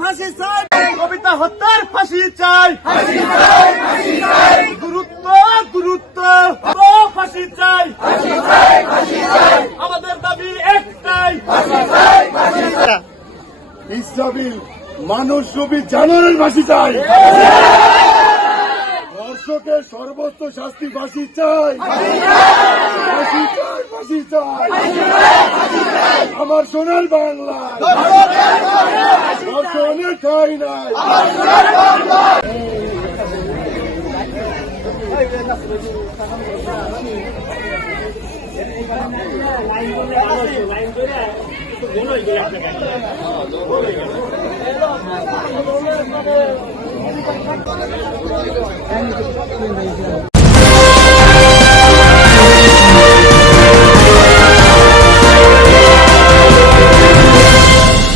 ফাঁসি চাই, কবিতা হত্যার ফাঁসি চাই, গুরুত্ব গুরুত্ব ফাঁসি চাই, আমাদের দাবি একটাই, ইসলামী মানুষরূপী জানোয়ারের ফাঁসি চাই, ধর্ষকের সর্বোচ্চ শাস্তি ফাঁসি চাই, ফাঁসি চাই, ফাঁসি চাই, আমার সোনার বাংলা ধর্ষণের ঠাঁই নাই। লাইন